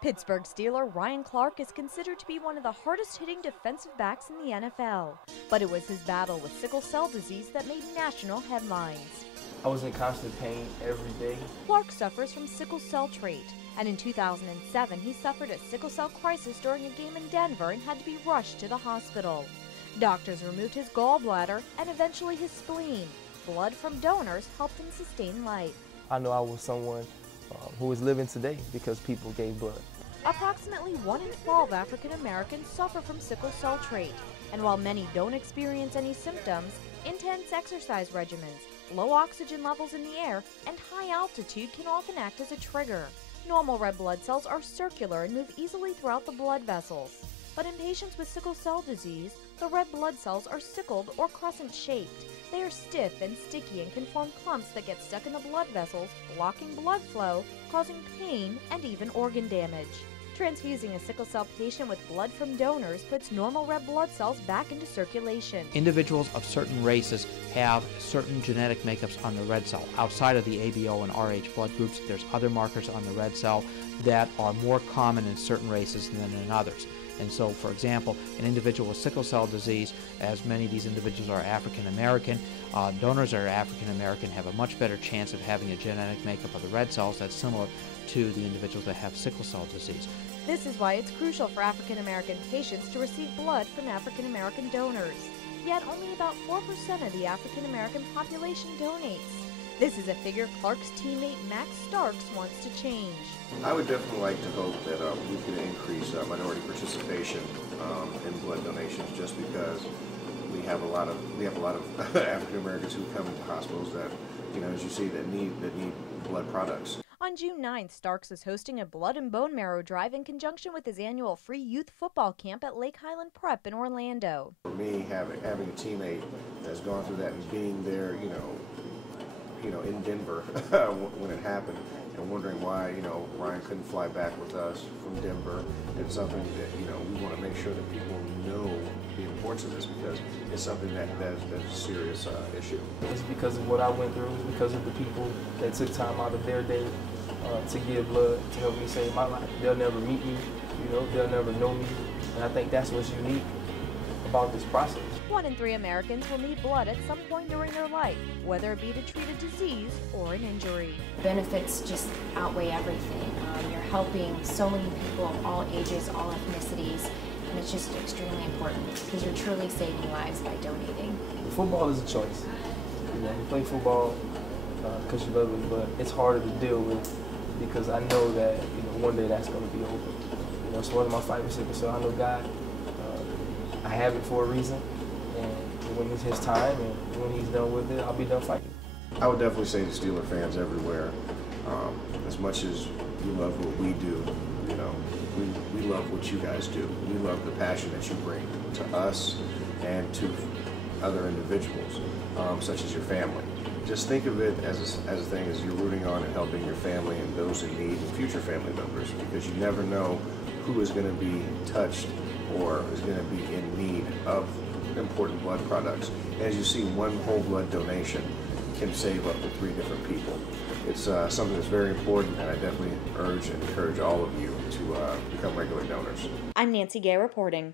Pittsburgh Steeler Ryan Clark is considered to be one of the hardest-hitting defensive backs in the NFL. But it was his battle with sickle cell disease that made national headlines. I was in constant pain every day. Clark suffers from sickle cell trait, and in 2007 he suffered a sickle cell crisis during a game in Denver and had to be rushed to the hospital. Doctors removed his gallbladder and eventually his spleen. Blood from donors helped him sustain life. I know I was someone who is living today because people gave blood. Approximately 1 in 12 African Americans suffer from sickle cell trait, and while many don't experience any symptoms, intense exercise regimens, low oxygen levels in the air, and high altitude can often act as a trigger. Normal red blood cells are circular and move easily throughout the blood vessels. But in patients with sickle cell disease, the red blood cells are sickled or crescent-shaped. They are stiff and sticky and can form clumps that get stuck in the blood vessels, blocking blood flow, causing pain and even organ damage. Transfusing a sickle cell patient with blood from donors puts normal red blood cells back into circulation. Individuals of certain races have certain genetic makeups on the red cell. Outside of the ABO and RH blood groups, there's other markers on the red cell that are more common in certain races than in others. And so, for example, an individual with sickle cell disease, as many of these individuals are African American, donors that are African American have a much better chance of having a genetic makeup of the red cells that's similar to the individuals that have sickle cell disease. This is why it's crucial for African American patients to receive blood from African American donors. Yet only about 4% of the African American population donates. This is a figure Clark's teammate Max Starks wants to change. I would definitely like to hope that we can increase minority participation in blood donations, just because we have a lot of African Americans who come into hospitals that, as you see, that need blood products. On June 9th, Starks is hosting a blood and bone marrow drive in conjunction with his annual free youth football camp at Lake Highland Prep in Orlando. For me, having a teammate that's gone through that and being there, in Denver when it happened, and wondering why, Ryan couldn't fly back with us from Denver, it's something that, we want to make sure that people know the importance of this, because it's something that's a serious issue. It's because of what I went through, it's because of the people that took time out of their day to give blood to help me save my life. They'll never meet me, they'll never know me, and I think that's what's unique about this process. 1 in 3 Americans will need blood at some point during their life, whether it be to treat a disease or an injury. Benefits just outweigh everything. You're helping so many people of all ages, all ethnicities, and it's just extremely important because you're truly saving lives by donating. Football is a choice. You play football because you love it, but it's harder to deal with because I know that one day that's going to be over. So whether my fight with sickle cell, I know God, I have it for a reason, and when it's his time and when he's done with it, I'll be done fighting. I would definitely say to Steeler fans everywhere, as much as you love what we do, we love what you guys do. We love the passion that you bring to us and to other individuals, such as your family. Just think of it as a thing as you're rooting on and helping your family and those in need and future family members, because you never know who is going to be touched or is going to be in need of important blood products. As you see, one whole blood donation can save up to 3 different people. It's something that's very important, and I definitely urge and encourage all of you to become regular donors. I'm Nancy Gay reporting.